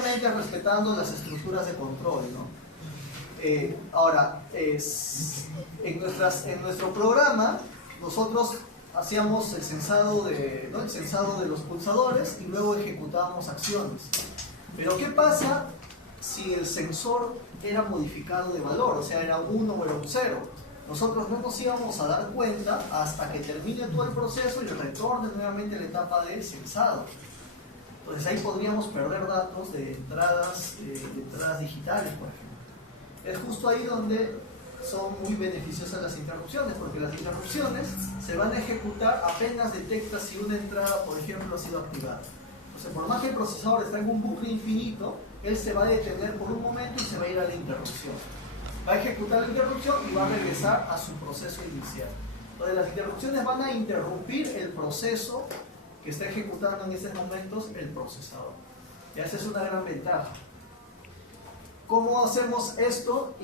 obviamente respetando las estructuras de control, ¿no? Ahora, en nuestro programa, nosotros hacíamos el censado de los pulsadores y luego ejecutábamos acciones. Pero ¿qué pasa si el sensor era modificado de valor? O sea, era 1 o era un 0. Nosotros no nos íbamos a dar cuenta hasta que termine todo el proceso y retorne nuevamente a la etapa de censado. Entonces ahí podríamos perder datos de entradas digitales, por ejemplo. Es justo ahí donde son muy beneficiosas las interrupciones, porque las interrupciones se van a ejecutar apenas detecta si una entrada, por ejemplo, ha sido activada. Entonces, por más que el procesador está en un bucle infinito, él se va a detener por un momento y se va a ir a la interrupción. Va a ejecutar la interrupción y va a regresar a su proceso inicial. Entonces, las interrupciones van a interrumpir el proceso que está ejecutando en estos momentos el procesador. Y esa es una gran ventaja. ¿Cómo hacemos esto?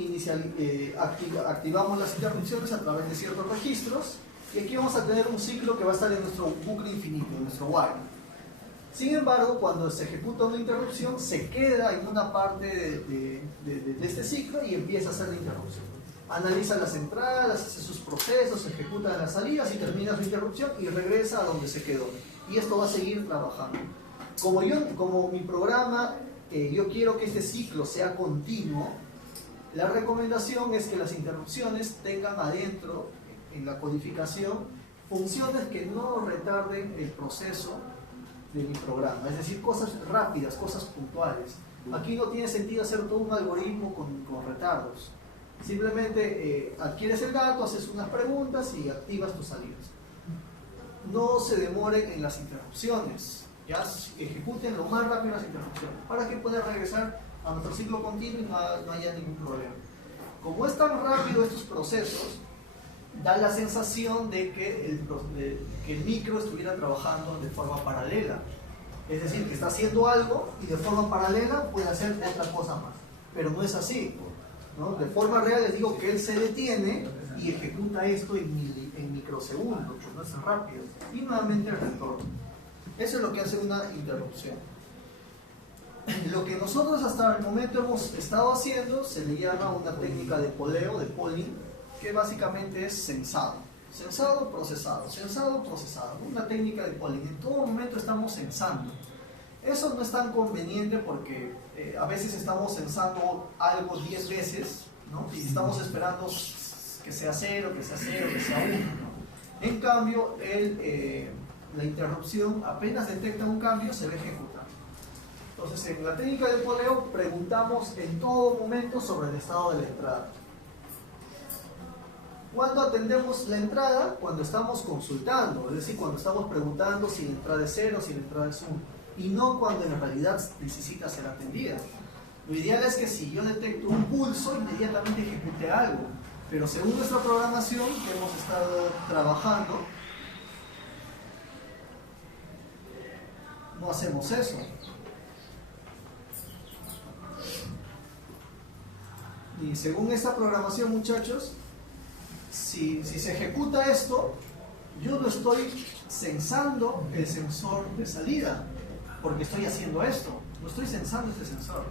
Activamos las interrupciones a través de ciertos registros y aquí vamos a tener un ciclo que va a estar en nuestro bucle infinito, en nuestro while. Sin embargo, cuando se ejecuta una interrupción, se queda en una parte de este ciclo y empieza a hacer la interrupción. Analiza las entradas, hace sus procesos, ejecuta las salidas y termina su interrupción y regresa a donde se quedó. Y esto va a seguir trabajando. Como mi programa, yo quiero que este ciclo sea continuo, la recomendación es que las interrupciones tengan adentro, en la codificación, funciones que no retarden el proceso de mi programa, es decir, cosas rápidas, cosas puntuales. Aquí no tiene sentido hacer todo un algoritmo con retardos. Simplemente adquieres el dato, haces unas preguntas y activas tus salidas. No se demoren en las interrupciones. Ya ejecuten lo más rápido las interrupciones para que puedan regresar a nuestro ciclo continuo y no haya ningún problema. Como es tan rápido estos procesos, da la sensación de que el micro estuviera trabajando de forma paralela. Es decir, que está haciendo algo y de forma paralela puede hacer otra cosa más. Pero no es así, ¿no? De forma real les digo que él se detiene y ejecuta esto en microsegundos, no es rápido. Y nuevamente el retorno. Eso es lo que hace una interrupción. Lo que nosotros hasta el momento hemos estado haciendo se le llama una técnica de poleo, de polling, que básicamente es censado. Censado, procesado, censado, procesado. Una técnica de polling. En todo momento estamos censando. Eso no es tan conveniente porque a veces estamos censando algo 10 veces, ¿no? Y estamos esperando que sea 0, que sea 0, que sea 1, ¿no? En cambio, la interrupción apenas detecta un cambio, se va a ejecutar. Entonces, en la técnica de poleo preguntamos en todo momento sobre el estado de la entrada. ¿Cuándo atendemos la entrada? Cuando estamos consultando, es decir, cuando estamos preguntando si la entrada es 0, si la entrada es 1, y no cuando en realidad necesita ser atendida. Lo ideal es que si yo detecto un pulso, inmediatamente ejecute algo, pero según nuestra programación que hemos estado trabajando, no hacemos eso. Y según esta programación, muchachos, si se ejecuta esto, yo no estoy censando el sensor de salida, porque estoy haciendo esto, no estoy censando este sensor.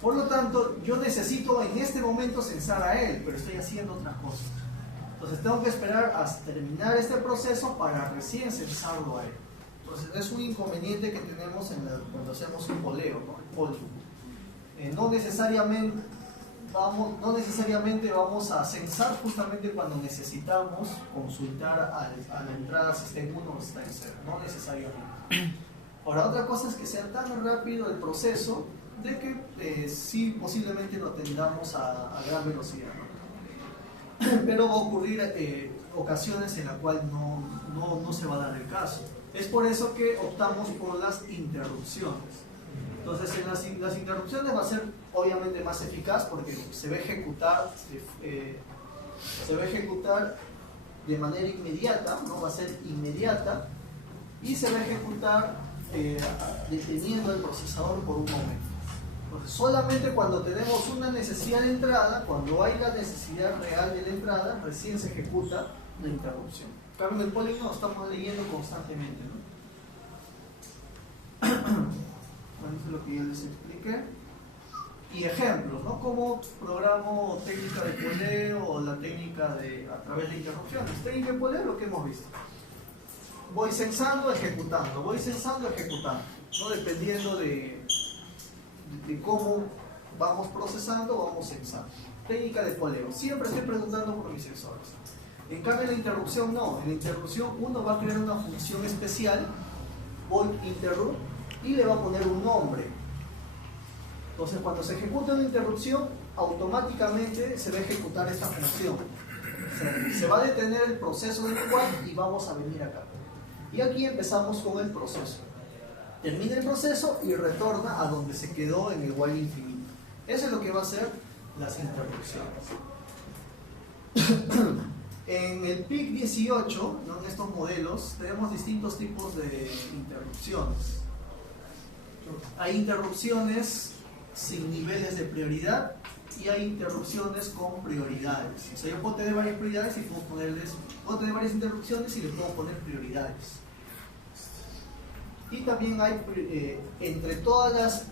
Por lo tanto, yo necesito en este momento censar a él, pero estoy haciendo otras cosas. Entonces tengo que esperar hasta terminar este proceso para recién censarlo a él. Entonces es un inconveniente que tenemos cuando hacemos un poleo, ¿no? El polling. No necesariamente vamos a censar justamente cuando necesitamos consultar a la entrada si está en 1 o está en 0, no necesariamente. Ahora, otra cosa es que sea tan rápido el proceso de que sí posiblemente lo atendamos a gran velocidad, ¿no? Pero va a ocurrir ocasiones en las cuales no se va a dar el caso. Es por eso que optamos por las interrupciones. Entonces, en las interrupciones va a ser obviamente más eficaz porque se va a ejecutar de manera inmediata, ¿no? Va a ser inmediata y se va a ejecutar deteniendo el procesador por un momento. Entonces, solamente cuando tenemos una necesidad de entrada, cuando hay la necesidad real de la entrada, recién se ejecuta la interrupción. Claro, en el polling no estamos leyendo constantemente, ¿no? Bueno, eso es lo que que ya les expliqué. Y ejemplos, ¿no? Cómo programo técnica de poleo o la técnica de a través de interrupciones. Técnica de poleo, lo que hemos visto. Voy censando, ejecutando, voy censando, ejecutando, ¿no? Dependiendo de cómo vamos procesando, vamos censando. Técnica de poleo. Siempre estoy preguntando por mis sensores. En cambio, en la interrupción no. En la interrupción uno va a crear una función especial, void interrupt, y le va a poner un nombre. Entonces, cuando se ejecuta una interrupción, automáticamente se va a ejecutar esta función. O sea, se va a detener el proceso del while y vamos a venir acá. Y aquí empezamos con el proceso. Termina el proceso y retorna a donde se quedó en el while infinito. Eso es lo que va a hacer las interrupciones. En el PIC 18, ¿no? En estos modelos, tenemos distintos tipos de interrupciones. Hay interrupciones sin niveles de prioridad y hay interrupciones con prioridades. O sea, yo puedo tener varias prioridades y puedo tener varias interrupciones y les puedo poner prioridades. Y también hay, entre todas las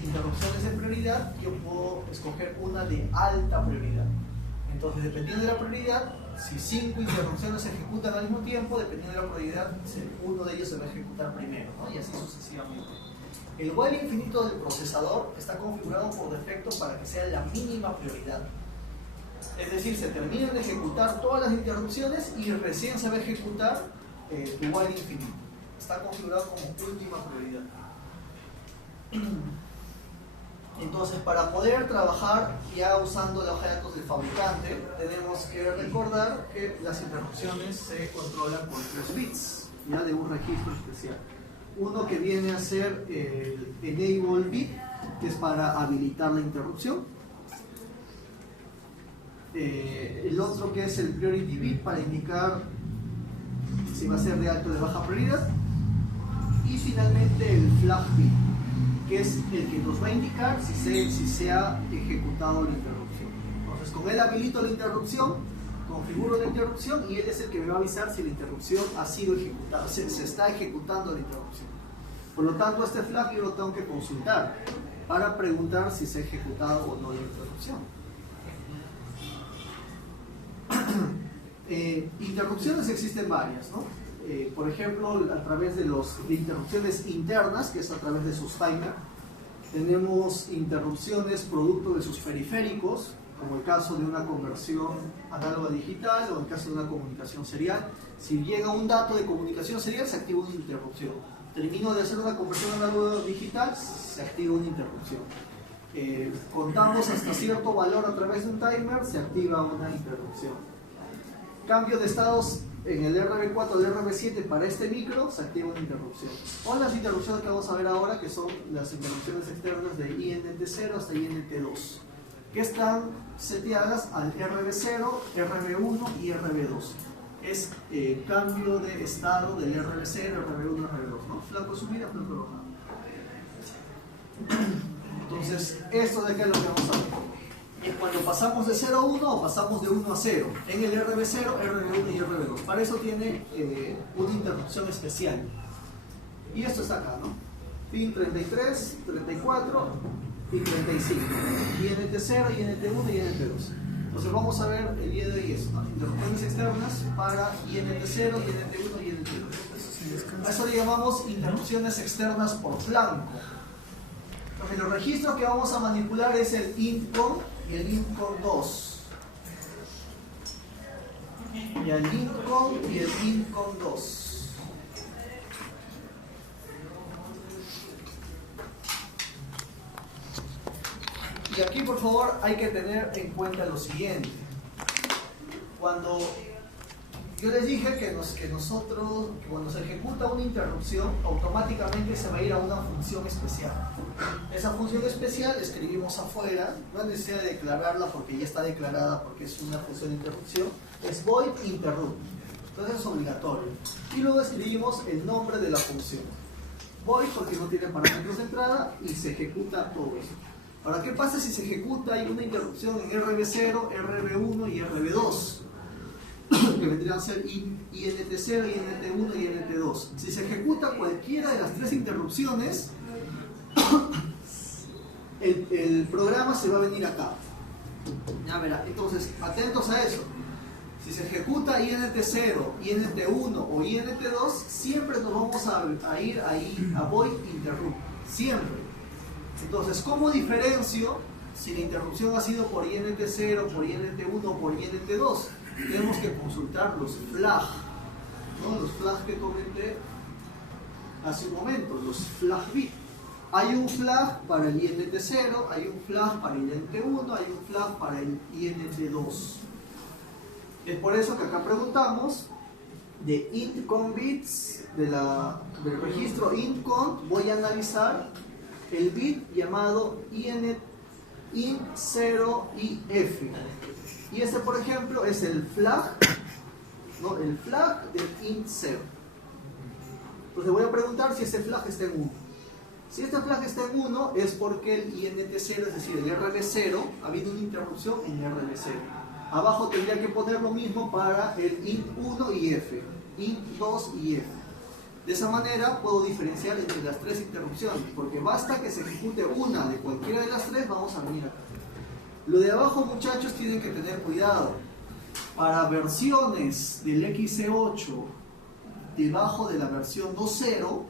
interrupciones de prioridad, yo puedo escoger una de alta prioridad. Entonces, dependiendo de la prioridad, si 5 interrupciones se ejecutan al mismo tiempo, dependiendo de la prioridad, uno de ellos se va a ejecutar primero, ¿no? Y así sucesivamente. El while infinito del procesador está configurado por defecto para que sea la mínima prioridad. Es decir, se terminan de ejecutar todas las interrupciones y recién se va a ejecutar tu while infinito. Está configurado como última prioridad. Entonces, para poder trabajar ya usando la hoja de datos del fabricante, tenemos que recordar que las interrupciones se controlan con 3 bits, ya de un registro especial. Uno que viene a ser el enable bit, que es para habilitar la interrupción. El otro que es el priority bit, para indicar si va a ser de alta o de baja prioridad. Y finalmente el flag bit, que es el que nos va a indicar si se ha ejecutado la interrupción. Entonces, con él habilito la interrupción, configuro la interrupción y él es el que me va a avisar si la interrupción ha sido ejecutada, se está ejecutando la interrupción. Por lo tanto, este flag yo lo tengo que consultar para preguntar si se ha ejecutado o no la interrupción. Interrupciones existen varias, ¿no? Por ejemplo, a través de interrupciones internas, que es a través de sus timers. Tenemos interrupciones producto de sus periféricos, como el caso de una conversión análoga digital o el caso de una comunicación serial. Si llega un dato de comunicación serial, se activa una interrupción. Termino de hacer una conversión análoga digital, se activa una interrupción. Contamos hasta cierto valor a través de un timer, se activa una interrupción. Cambio de estados en el RB4 al RB7 para este micro, se activa una interrupción. O las interrupciones que vamos a ver ahora, que son las interrupciones externas de INT0 hasta INT2, que están seteadas al RB0, RB1 y RB2. Es cambio de estado del RB0, RB1, RB2, ¿no? Flanco subida, flanco bajada. Entonces, esto de acá es lo que vamos a ver. Cuando pasamos de 0 a 1 o pasamos de 1 a 0 en el RB0, RB1 y RB2. Para eso tiene una interrupción especial. Y esto está acá, ¿no? Pin 33, 34 y 35. INT0, INT1 y INT2. Entonces vamos a ver el día de hoy eso, ¿no? Interrupciones externas para INT0, INT1 y INT2. A eso le llamamos interrupciones externas por flanco. Entonces los registros que vamos a manipular es el INTCON y el INTCON2. Y el INTCON y el INTCON2. Y aquí, por favor, hay que tener en cuenta lo siguiente. Cuando yo les dije que cuando se ejecuta una interrupción, automáticamente se va a ir a una función especial. Esa función especial escribimos afuera, no hay necesidad de declararla porque ya está declarada porque es una función de interrupción, es void interrupt. Entonces es obligatorio. Y luego escribimos el nombre de la función. Void porque no tiene parámetros de entrada y se ejecuta todo eso. Ahora, ¿qué pasa si se ejecuta hay una interrupción en RB0, RB1 y RB2? Que vendrían a ser INT0, INT1 y INT2. Si se ejecuta cualquiera de las tres interrupciones, el programa se va a venir acá. Ya verá, entonces atentos a eso. Si se ejecuta INT0, INT1 o INT2, siempre nos vamos a ir ahí a void interrupt, siempre. Entonces, ¿cómo diferencio si la interrupción ha sido por INT0, por INT1 o por INT2? Tenemos que consultar los flags, ¿no? Los flags que comenté hace un momento, los flag bit. Hay un flag para el INT0, hay un flag para el INT1, hay un flag para el INT2. Es por eso que acá preguntamos de int-count bits del registro int-count. Voy a analizar el bit llamado int0 y f. Y este, por ejemplo, es el flag, ¿no? El flag del int0. Entonces voy a preguntar si este flag está en 1. Si este flag está en 1 es porque el INT0, es decir, el RB0, ha habido una interrupción en RB0. Abajo tendría que poner lo mismo para el int1 y f, int2 y f. De esa manera puedo diferenciar entre las tres interrupciones, porque basta que se ejecute una de cualquiera de las tres. Vamos a venir acá. Lo de abajo, muchachos, tienen que tener cuidado. Para versiones del XC8 debajo de la versión 2.0,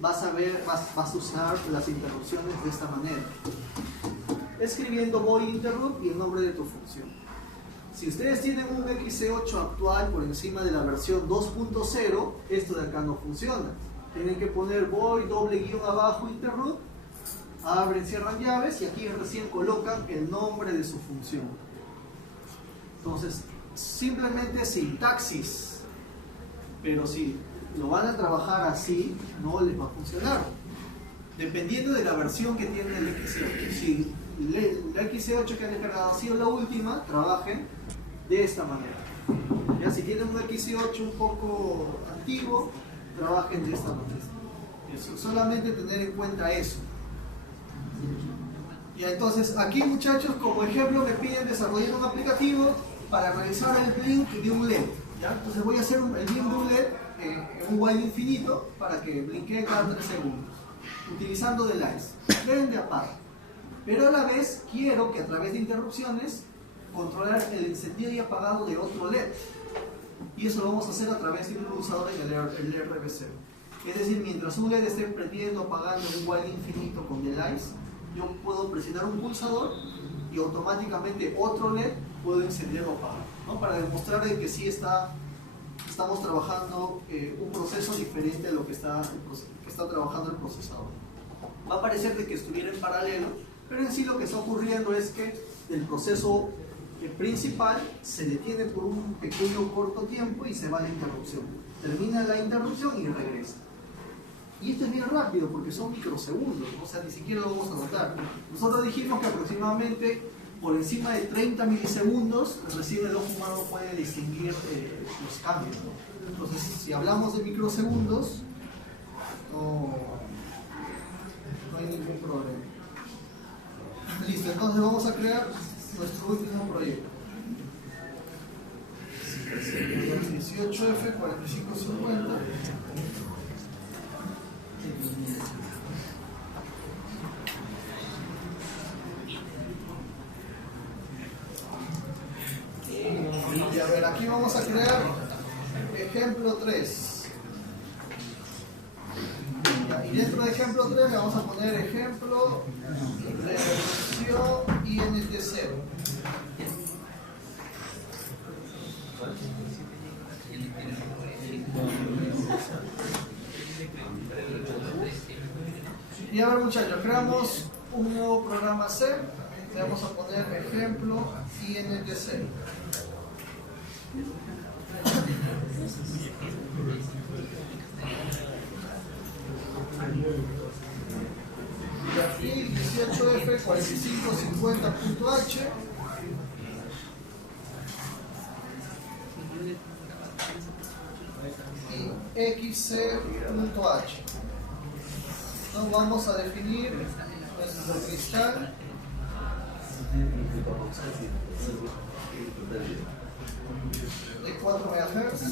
vas a usar las interrupciones de esta manera, escribiendo void interrupt y el nombre de tu función. Si ustedes tienen un XC8 actual por encima de la versión 2.0, esto de acá no funciona. Tienen que poner void doble guión abajo interrupt, abren, cierran llaves y aquí recién colocan el nombre de su función. Entonces, simplemente sintaxis, pero si lo van a trabajar así, no les va a funcionar. Dependiendo de la versión que tiene el XC8. Si la XC8 que han descargado ha sido la última, trabajen de esta manera. Ya, si tienen un XC8 un poco antiguo, trabajen de esta manera. Eso, solamente tener en cuenta eso. Ya, entonces aquí, muchachos, como ejemplo me piden desarrollar un aplicativo para realizar el blink de un LED. ¿Ya? Entonces voy a hacer el blink de un LED en un while infinito para que blinkee cada 3 segundos, utilizando delays. Prende, apaga. Pero a la vez quiero que a través de interrupciones controlar el encendido y apagado de otro LED. Y eso lo vamos a hacer a través de un pulsador en el RB0. Es decir, mientras un LED esté prendiendo o apagando en un while infinito con delays, yo puedo presionar un pulsador y automáticamente otro LED puedo encender o apagar, ¿no? Para demostrar de que sí estamos trabajando un proceso diferente a lo que está trabajando el procesador. Va a parecer de que estuviera en paralelo, pero en sí lo que está ocurriendo es que el proceso principal se detiene por un pequeño corto tiempo y se va a la interrupción. Termina la interrupción y regresa. Y esto es bien rápido porque son microsegundos, o sea, ni siquiera lo vamos a notar. Nosotros dijimos que aproximadamente por encima de 30 milisegundos recién el ojo humano puede distinguir los cambios, ¿no? Entonces, si hablamos de microsegundos, no hay ningún problema. Listo, entonces vamos a crear nuestro último proyecto. 18F 4550. Y a ver, aquí vamos a crear ejemplo 3. Y dentro de ejemplo 3 le vamos a poner ejemplo de versión INT0. Y a ver, muchachos, creamos un nuevo programa C. Le vamos a poner ejemplo INT0. Y aquí 18F 4550.h. y xc.h. Entonces vamos a definir nuestro cristal de 4 MHz.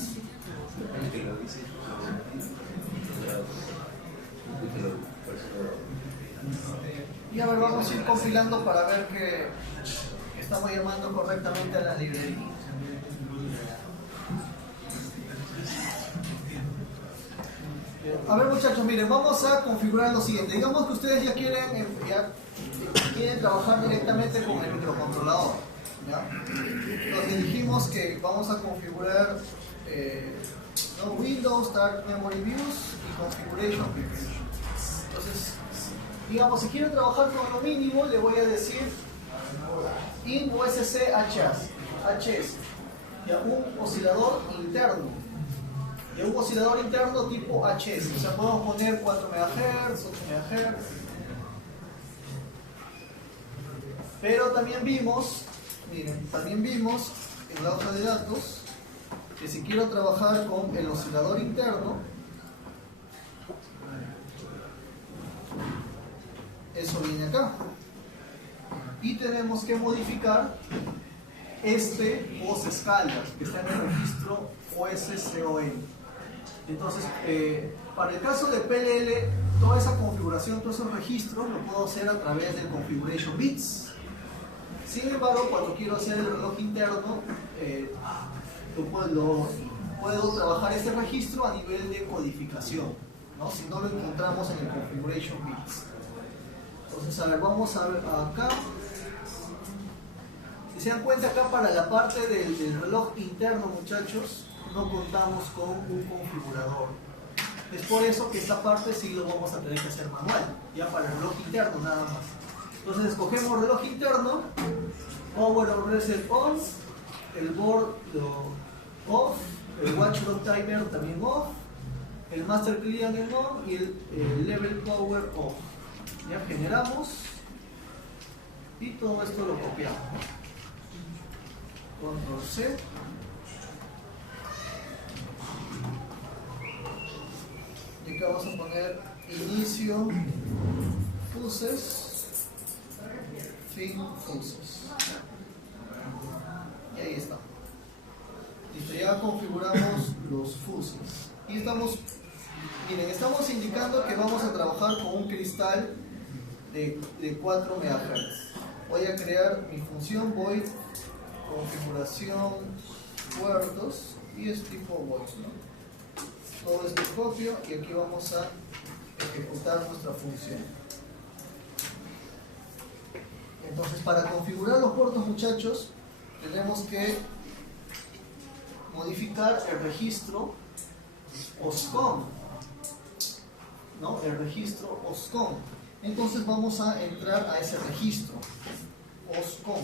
Y a ver, vamos a ir compilando para ver que estamos llamando correctamente a la librería. A ver, muchachos, miren, vamos a configurar lo siguiente. Digamos que ustedes ya quieren trabajar directamente con el microcontrolador, ¿ya? Entonces dijimos que vamos a configurar ¿no? Windows, Start Memory Views y Configuration Views. Entonces, digamos, si quiero trabajar con lo mínimo, le voy a decir in OSC HS, ya, un oscilador interno. De un oscilador interno tipo HS, o sea, podemos poner 4 MHz, 8 MHz. Pero también vimos, miren, en la hoja de datos que si quiero trabajar con el oscilador interno, eso viene acá. Y tenemos que modificar voz escalas que está en el registro OSCON. Entonces, para el caso de PLL, toda esa configuración, todos esos registros, lo puedo hacer a través del Configuration Bits. Sin embargo, cuando quiero hacer el reloj interno, puedo trabajar este registro a nivel de codificación, ¿no? Si no lo encontramos en el Configuration Bits. Entonces, a ver, vamos a ver acá. Si se dan cuenta, acá para la parte del reloj interno, muchachos, no contamos con un configurador. Es por eso que esta parte sí lo vamos a tener que hacer manual, ya para el reloj interno nada más. Entonces escogemos reloj interno, Power on Reset On, el board off, el Watchdog Timer también off, el Master Clear on y el Level Power off. Ya generamos y todo esto lo copiamos. Control C. Y acá vamos a poner inicio fuses, fin fuses. Y ahí está. Listo, ya configuramos los fuses. Y estamos indicando que vamos a trabajar con un cristal de 4 MHz. Voy a crear mi función void configuración puertos y es tipo void, ¿no? Todo esto copio y aquí vamos a ejecutar nuestra función. Entonces, para configurar los puertos, muchachos, tenemos que modificar el registro OSCON, ¿no? El registro OSCON. Entonces vamos a entrar a ese registro OSCON,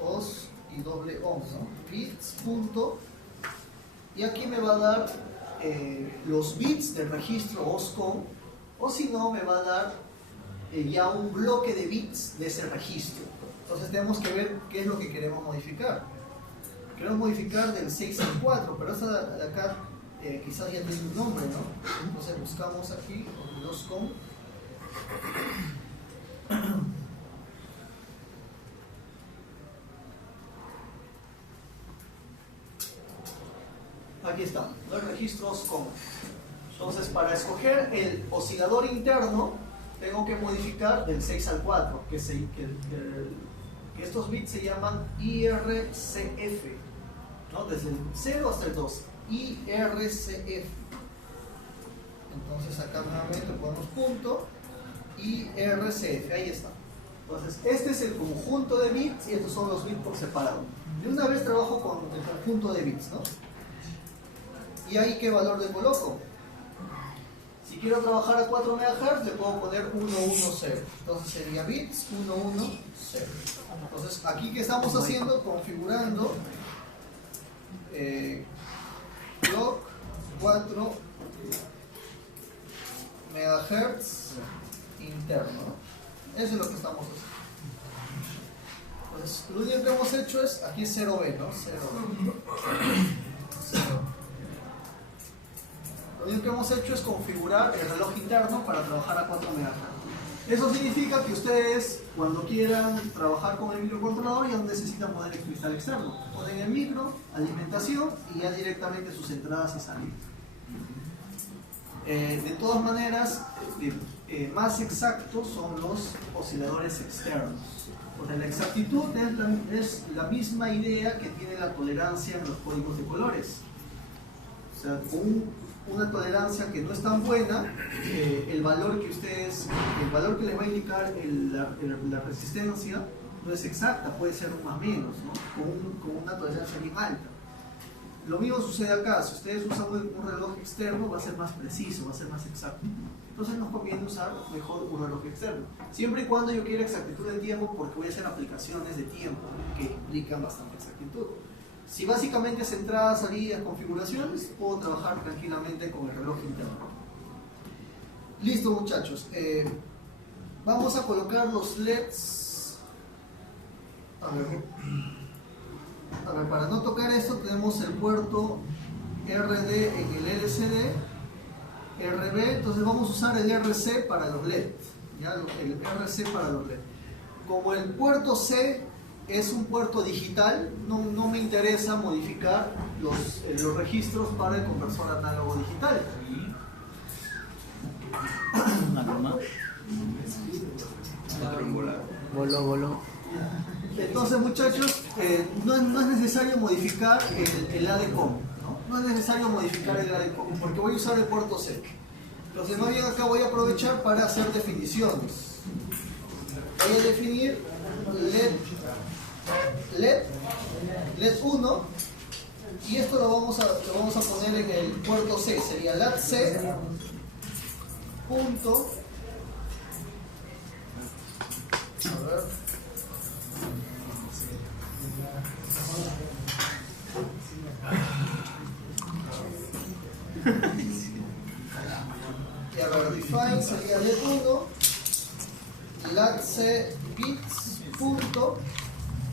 OS y doble ON, ¿no? Bits, punto, y aquí me va a dar los bits del registro OSCON, o si no me va a dar ya un bloque de bits de ese registro. Entonces tenemos que ver qué es lo que queremos modificar. Queremos modificar del 6 al 4, pero esa de acá quizás ya tiene un nombre, ¿no? Entonces buscamos aquí el OSCON. Aquí está, el registro OSCON. Entonces, para escoger el oscilador interno, tengo que modificar del 6 al 4, que estos bits se llaman IRCF, ¿no? Desde el 0 hasta el 2, IRCF. Entonces, acá nuevamente ponemos punto, IRCF, ahí está. Entonces, este es el conjunto de bits y estos son los bits por separado. De una vez trabajo con el conjunto de bits, ¿no? ¿Y ahí qué valor le coloco? Si quiero trabajar a 4 MHz, le puedo poner 110. Entonces sería bits 110. Entonces, aquí que estamos haciendo, configurando clock 4 MHz interno. Eso es lo que estamos haciendo. Entonces, lo único que hemos hecho es, aquí es 0B, ¿no? 0B. Lo único que hemos hecho es configurar el reloj interno para trabajar a 4 MHz. Eso significa que ustedes, cuando quieran trabajar con el microcontrolador, ya no necesitan poner el cristal externo. Ponen el micro, alimentación y ya directamente sus entradas y salidas. De todas maneras, más exactos son los osciladores externos. O sea, la exactitud es la misma idea que tiene la tolerancia en los códigos de colores. O sea, con una tolerancia que no es tan buena, el valor que les va a indicar la resistencia no es exacta, puede ser un más menos, ¿no? Con una tolerancia bien alta. Lo mismo sucede acá, si ustedes usan un reloj externo va a ser más preciso, va a ser más exacto. Entonces nos conviene usar mejor un reloj externo. Siempre y cuando yo quiera exactitud de tiempo, porque voy a hacer aplicaciones de tiempo que implican bastante exactitud. Si básicamente es entradas, salidas, configuraciones, puedo trabajar tranquilamente con el reloj interno. Listo, muchachos. Vamos a colocar los LEDs. A ver, para no tocar esto tenemos el puerto RD en el LCD, RB, entonces vamos a usar el RC para los LED, ¿ya? El RC para los LED. Como el puerto C es un puerto digital, no me interesa modificar los registros para el conversor análogo digital. Una norma. Voló. Entonces, muchachos, no es necesario modificar el ADCOM, ¿no? No es necesario modificar el ADCOM, porque voy a usar el puerto C. Entonces, más bien acá voy a aprovechar para hacer definiciones. Voy a definir LED 1, y esto lo vamos a poner en el puerto C, sería LADC punto, a ver, y a ver, define sería LED 1, LADC bits punto,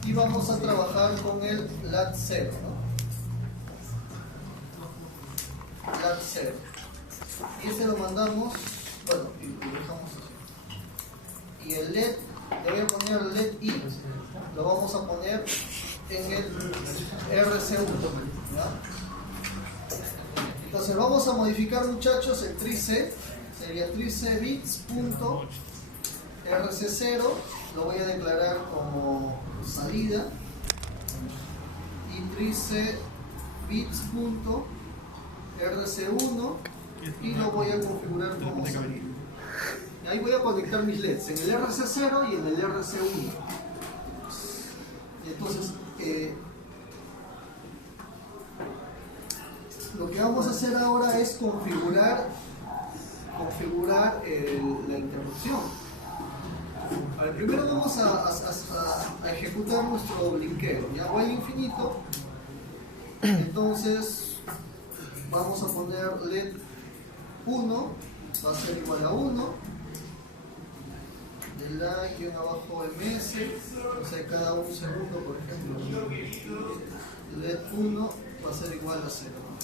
y vamos a trabajar con el LAD 0, ¿no? LAD 0, y ese lo mandamos, bueno, y lo dejamos así. Y el LED, le voy a poner LED I, lo vamos a poner en el RC1, ¿ya? Entonces vamos a modificar, muchachos, el 3C, sería 3C bits punto RC0, lo voy a declarar como salida, y 3C bits punto RC1, y lo voy a configurar como salida. Y ahí voy a conectar mis LEDs en el RC0 y en el RC1. Entonces, lo que vamos a hacer ahora es configurar la interrupción. A ver, primero vamos a ejecutar nuestro blinkero, ya while infinito. Entonces vamos a poner LED 1, va a ser igual a 1, de la-abajo ms, o sea, cada un segundo, por ejemplo, LED 1 va a ser igual a 0, ¿no?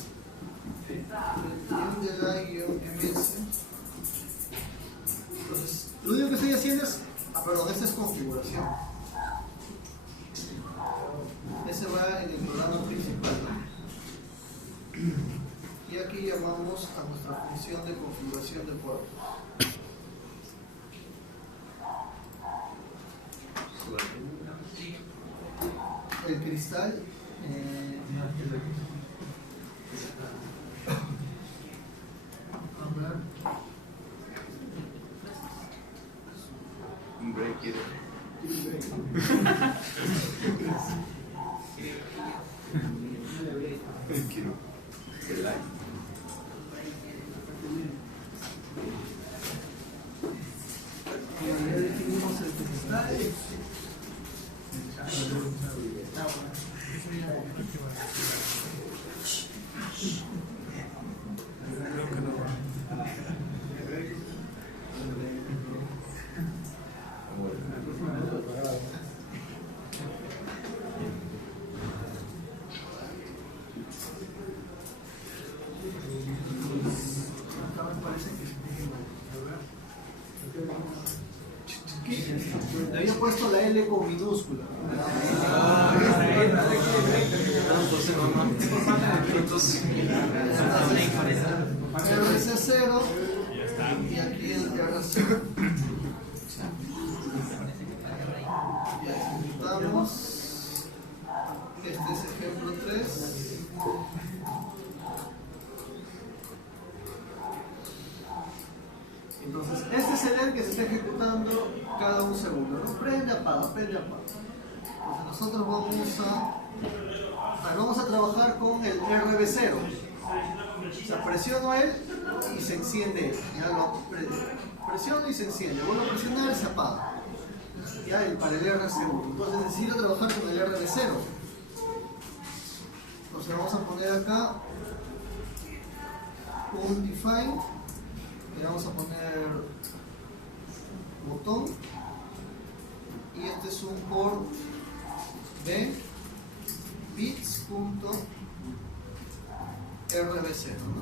De la-ms. Entonces, lo único que estoy haciendo es, esta es configuración. Ese va en el programa principal, ¿no? Y aquí llamamos a nuestra función de configuración de puertos. El cristal, Un break quiere. Quiero. El like. ya definimos el cristal. Le había puesto la L con minúscula. RC0 RB0 y aquí el R0. Ya ejecutamos. Este es ejemplo 3. Entonces, este es el LED que se está ejecutando cada un segundo, ¿no? Prende, apaga, prende, apaga. Entonces nosotros vamos a trabajar con el RB0. O sea, presiono él y se enciende. Ya lo presiono y se enciende. Vuelvo a presionar y se apaga. Ya para el R2. Entonces necesito trabajar con el RB0. Entonces vamos a poner acá un define. Le vamos a poner botón. Y este es un port de bits.rb0, ¿no?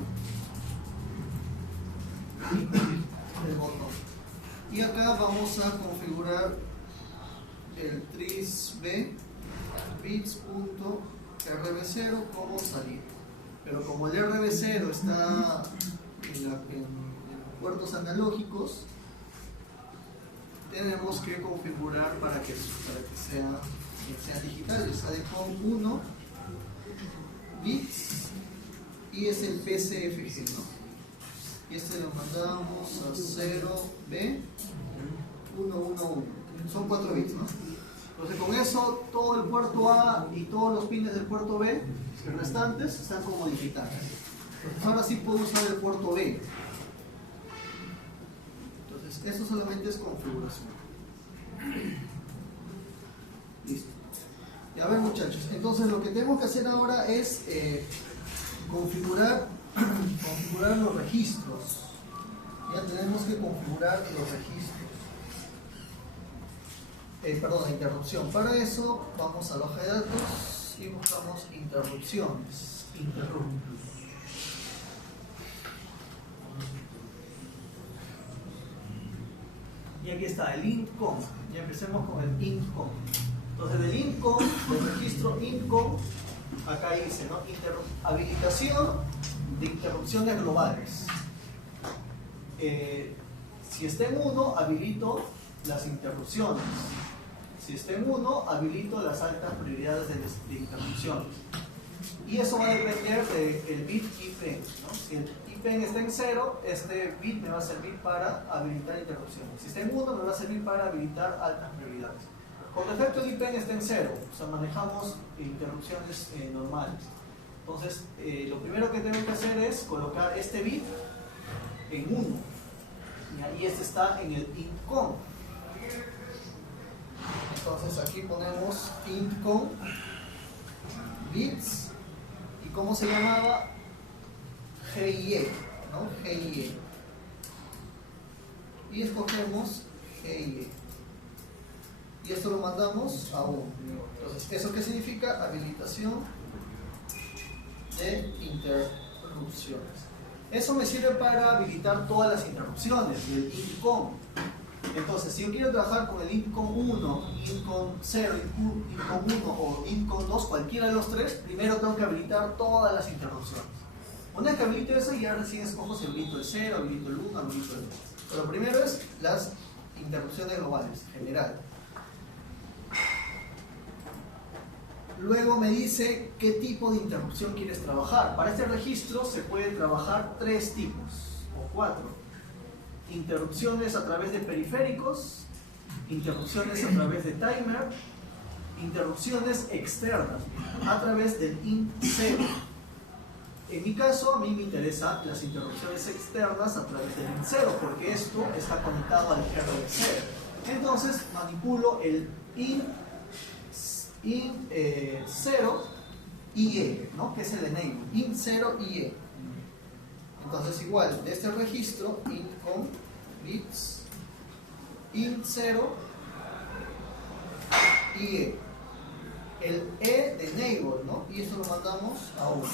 El botón. Y acá vamos a configurar el tris-b bits.rb0 como salida. Pero como el RB0 está en puertos analógicos, tenemos que configurar para que sea digital. O sea, con 1 bits y es el PCFG, ¿no? Y este lo mandamos a 0B111. Son 4 bits, ¿no? Entonces con eso todo el puerto A y todos los pines del puerto B restantes están como digitales. Entonces ahora sí puedo usar el puerto B. Entonces eso solamente es configuración. Listo. Y a ver, muchachos, entonces lo que tenemos que hacer ahora es configurar los registros. Ya tenemos que configurar los registros. Perdón, la interrupción. Para eso vamos a la hoja de datos y buscamos interrupciones. Y aquí está el intcom. Ya empecemos con el intcom. Entonces del intcom, del registro intcom, acá dice, ¿no? Habilitación de interrupciones globales. Si está en 1, habilito las interrupciones. Si está en 1, habilito las altas prioridades de interrupciones. Y eso va a depender del bit IPEN, ¿no? Si el IPEN está en 0, este bit me va a servir para habilitar interrupciones. Si está en 1, me va a servir para habilitar altas prioridades. Con defecto el IPEN está en 0, o sea, manejamos interrupciones normales. Entonces, lo primero que tengo que hacer es colocar este bit en 1. Y este está en el intcom. Entonces aquí ponemos intcom bits. ¿Y cómo se llamaba? GIE, ¿no? GIE. Y escogemos GIE. Y esto lo mandamos a 1. Entonces, ¿eso qué significa? Habilitación de interrupciones. Eso me sirve para habilitar todas las interrupciones del intcom. Entonces, si yo quiero trabajar con el intcom 1, intcom 0, intcom 1 o intcom 2, cualquiera de los tres, primero tengo que habilitar todas las interrupciones. Una vez que habilito eso, ya recién escojo si habilito el 0, habilito el 1, habilito el 2. Pero primero es las interrupciones globales, general. Luego me dice qué tipo de interrupción quieres trabajar. Para este registro se puede trabajar 3 tipos o 4. Interrupciones a través de periféricos, interrupciones a través de timer, interrupciones externas a través del int0. En mi caso, a mí me interesan las interrupciones externas a través del int0 porque esto está conectado al RB0. Entonces manipulo el int0 IE, ¿no? Que es el enable, int0 IE. Entonces igual, de este registro, intcom bits int0 IE. El E de enable, ¿no? Y esto lo mandamos a 1.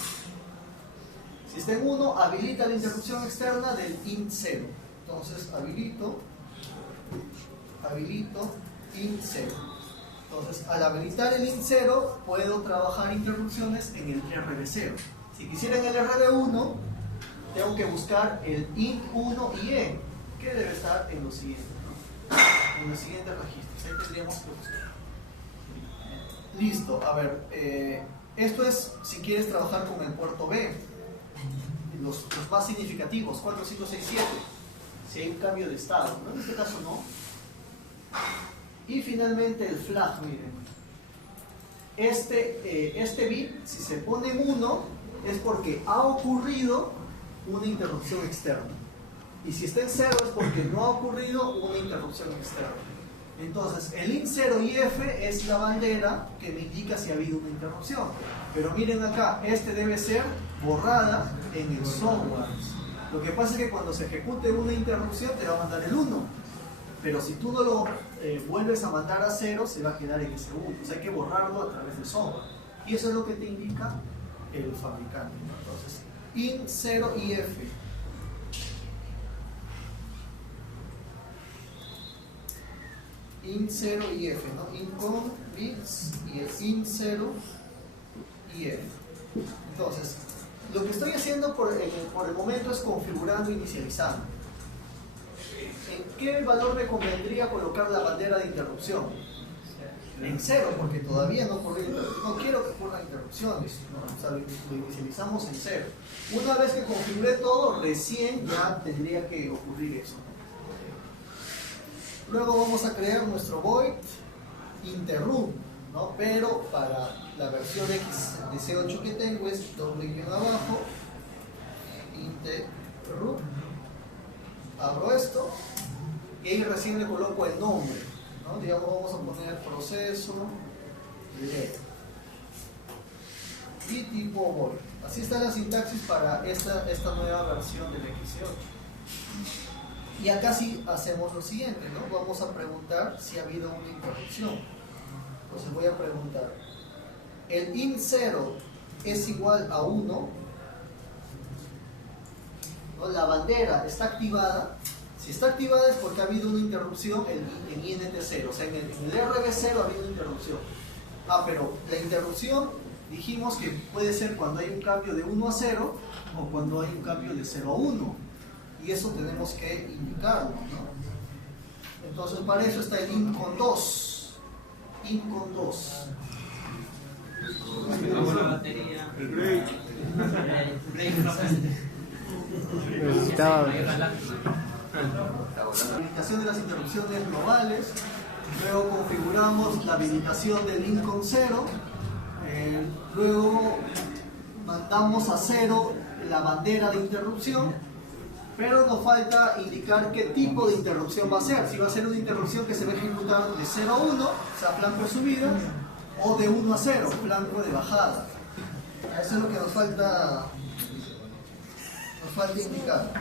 Si está en 1, habilita la interrupción externa del int0. Entonces habilito int0. Entonces, al habilitar el int0, puedo trabajar interrupciones en el RB0. Si quisiera en el RB1, tengo que buscar el int 1 y e, que debe estar en lo siguiente, ¿no? En los siguientes registros. Ahí tendríamos que buscar. Listo, a ver, esto es si quieres trabajar con el puerto B, los más significativos, 4, 5, 6, 7, si hay un cambio de estado, ¿no? En este caso no. Y finalmente el flag, miren. Este bit, si se pone en 1, es porque ha ocurrido una interrupción externa. Y si está en 0 es porque no ha ocurrido una interrupción externa. Entonces, el int 0 y f es la bandera que me indica si ha habido una interrupción. Pero miren acá, este debe ser borrada en el software. Lo que pasa es que cuando se ejecute una interrupción te va a mandar el 1. Pero si tú no lo vuelves a mandar a 0, se va a quedar en ese 1. Entonces hay que borrarlo a través del software. Y eso es lo que te indica el fabricante, ¿no? Entonces, int 0 y f. Int 0 y f, ¿no? Int con bits y el int 0 y f. Entonces, lo que estoy haciendo por el momento es configurando e inicializando. ¿En qué valor me convendría colocar la bandera de interrupción? En 0, porque todavía no ocurrió interrupción. No quiero que ocurran interrupciones, ¿no? O sea, lo inicializamos en 0. Una vez que configure todo, recién ya tendría que ocurrir eso. Luego vamos a crear nuestro void interrupt, ¿no? Pero para la versión x18 que tengo es doble guión abajo, interrupt, abro esto y ahí recién le coloco el nombre, ¿no? Digamos, vamos a poner proceso LED y tipo void. Así está la sintaxis para esta nueva versión del x18. Y acá sí hacemos lo siguiente, ¿no? Vamos a preguntar si ha habido una interrupción. Entonces voy a preguntar, ¿el int 0 es igual a 1? ¿No? La bandera está activada. Si está activada es porque ha habido una interrupción en INT0. O sea, en el RB0 ha habido una interrupción. Pero la interrupción dijimos que puede ser cuando hay un cambio de 1 a 0 o cuando hay un cambio de 0 a 1. Y eso tenemos que indicarlo, ¿no? Entonces para eso está el int con 2. Int con 2. El break. Necesitaba. La habilitación de las interrupciones globales. Luego configuramos la habilitación del int con 0. Luego mandamos a 0 la bandera de interrupción. Pero nos falta indicar qué tipo de interrupción va a ser. Si va a ser una interrupción que se va a ejecutar de 0 a 1, o sea, flanco de subida, o de 1 a 0, flanco de bajada. Eso es lo que nos falta indicar.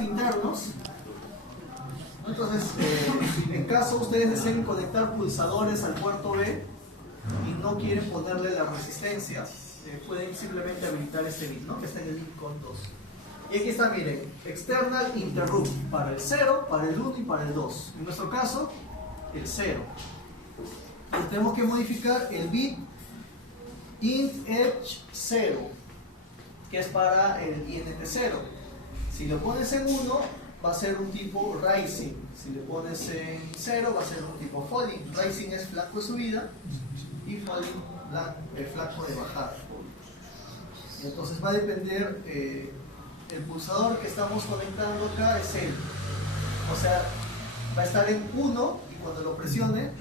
Internos. Entonces, en caso ustedes deseen conectar pulsadores al puerto B y no quieren ponerle la resistencia, pueden simplemente habilitar este bit, ¿no? Que está en el int con 2. Y aquí está, miren, external interrupt para el 0, para el 1 y para el 2. En nuestro caso, el 0. Entonces, tenemos que modificar el bit int edge 0, que es para el INT0. Si lo pones en 1, va a ser un tipo rising. Si le pones en 0, va a ser un tipo falling. Rising es flanco de subida y falling flanco de bajada. Entonces va a depender, el pulsador que estamos conectando acá es el. O sea, va a estar en 1 y cuando lo presione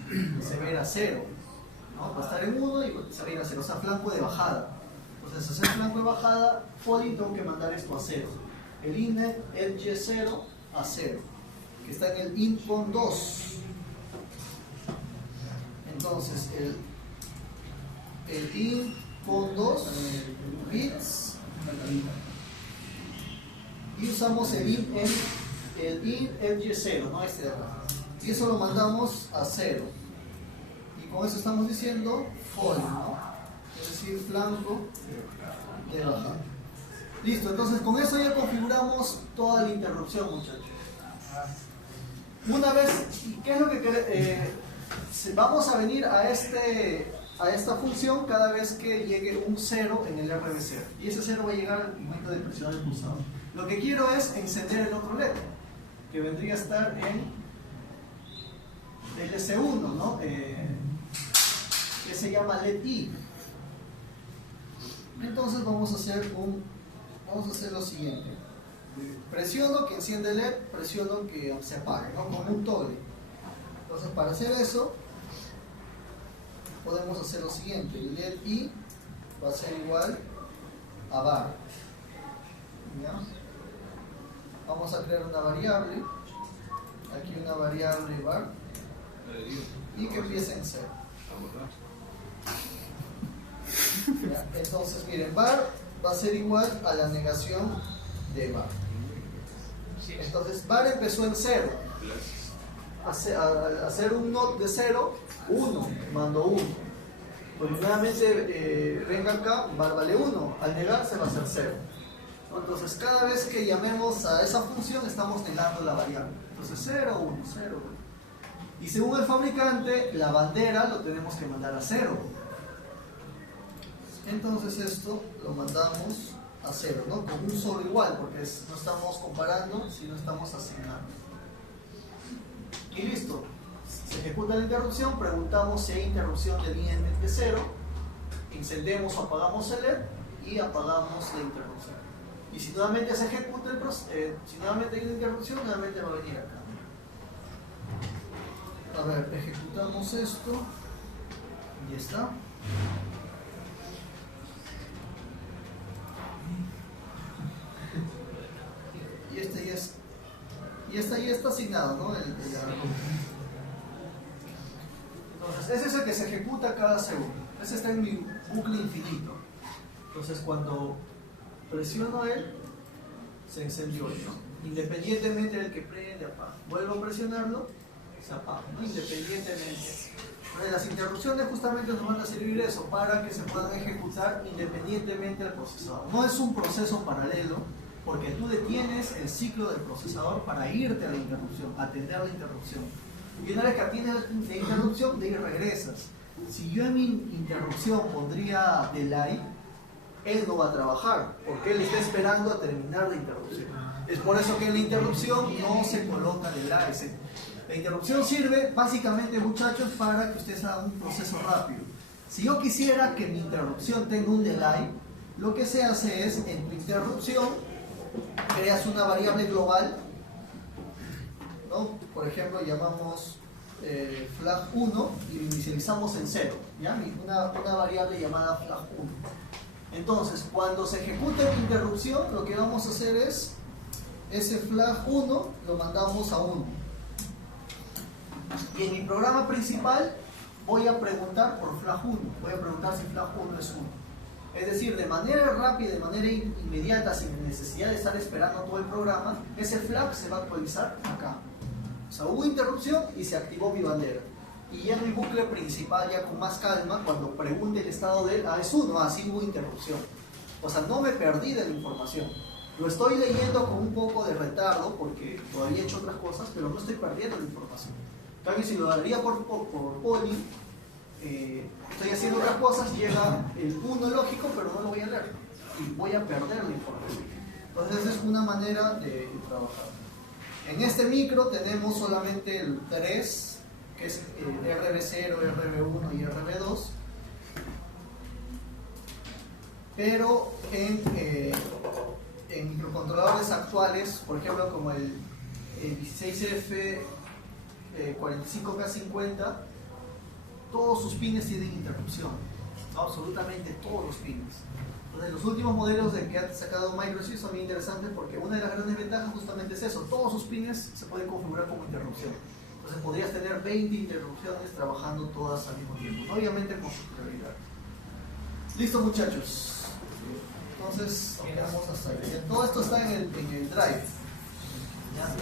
se va a ir a 0. ¿No? Va a estar en 1 y se va a ir a 0. O sea, flanco de bajada. Entonces, hacer flanco de bajada, falling, tengo que mandar esto a 0. El int edge 0 a 0, que está en el int con 2. Entonces el int con 2 bits y usamos el int edge 0, no este de acá, y eso lo mandamos a 0 y con eso estamos diciendo fall, ¿no? Es decir, flanco de bajada. Listo, entonces con eso ya configuramos toda la interrupción, muchachos. Una vez, ¿qué es lo que vamos a venir a esta función cada vez que llegue un 0 en el RB0? Y ese 0 va a llegar al momento de presionar el pulsador. Lo que quiero es encender el otro LED, que vendría a estar en el S1, ¿no? Que se llama LED I. Entonces vamos a hacer lo siguiente. Presiono que enciende el LED, presiono que se apague, ¿no? Como un toggle. Entonces para hacer eso podemos hacer lo siguiente. El LED I va a ser igual a var. ¿Ya? Vamos a crear una variable. Aquí una variable var. Y que empiece en 0. ¿Ya? Entonces miren, var va a ser igual a la negación de var. Entonces var empezó en 0. Al hacer un not de 0, 1, mando 1. Pues nuevamente venga acá, var vale 1. Al negarse va a ser 0. Entonces cada vez que llamemos a esa función estamos negando la variable. Entonces 0, 1, 0, 1. Y según el fabricante, la bandera lo tenemos que mandar a 0. Entonces esto lo mandamos a 0, ¿no? Con un solo igual, porque no estamos comparando, sino estamos asignando. Y listo. Se ejecuta la interrupción, preguntamos si hay interrupción de línea de 0, encendemos o apagamos el LED y apagamos la interrupción. Y si nuevamente se ejecuta el proceso, si nuevamente hay una interrupción, nuevamente va a venir acá. A ver, ejecutamos esto. Y está. Y este ya está asignado, ¿no? Entonces, ese es el que se ejecuta cada segundo. Ese está en mi bucle infinito. Entonces, cuando presiono él, se encendió él, ¿no? Independientemente del que prende, apaga. Vuelvo a presionarlo, se apaga, ¿no? Independientemente. Pero las interrupciones justamente nos van a servir eso, para que se puedan ejecutar independientemente del procesador. No es un proceso paralelo, porque tú detienes el ciclo del procesador para irte a la interrupción, atender la interrupción. Y una vez que atiendes la interrupción, de ahí regresas. Si yo en mi interrupción pondría delay, él no va a trabajar, porque él está esperando a terminar la interrupción. Es por eso que en la interrupción no se coloca delay. La interrupción sirve básicamente, muchachos, para que ustedes hagan un proceso rápido. Si yo quisiera que mi interrupción tenga un delay, lo que se hace es, en tu interrupción, creas una variable global, ¿no? Por ejemplo, llamamos flag 1 y lo inicializamos en 0, ¿ya? Una variable llamada flag 1. Entonces, cuando se ejecute la interrupción, lo que vamos a hacer es, ese flag 1 lo mandamos a 1. Y en mi programa principal voy a preguntar por flag 1, voy a preguntar si flag 1 es 1. Es decir, de manera rápida, de manera inmediata, sin necesidad de estar esperando todo el programa, ese flag se va a actualizar acá. O sea, hubo interrupción y se activó mi bandera. Y ya en mi bucle principal, ya con más calma, cuando pregunte el estado de él, es 1, así hubo interrupción. O sea, no me perdí de la información. Lo estoy leyendo con un poco de retardo, porque todavía he hecho otras cosas, pero no estoy perdiendo la información. También si lo daría por poly, estoy haciendo otras cosas, llega el 1 lógico, pero no lo voy a leer y voy a perder la información. Entonces esa es una manera de trabajar. En este micro tenemos solamente el 3, que es RB0, RB1 y RB2, pero en microcontroladores actuales, por ejemplo como el 16F 45K50, todos sus pines tienen interrupción, absolutamente todos los pines. Entonces los últimos modelos que ha sacado Microchip son muy interesantes, porque una de las grandes ventajas justamente es eso: todos sus pines se pueden configurar como interrupción. Entonces podrías tener 20 interrupciones trabajando todas al mismo tiempo, obviamente con su prioridad. Listo, muchachos. Entonces quedamos hasta ahí. Todo esto está en el drive. ¿Ya?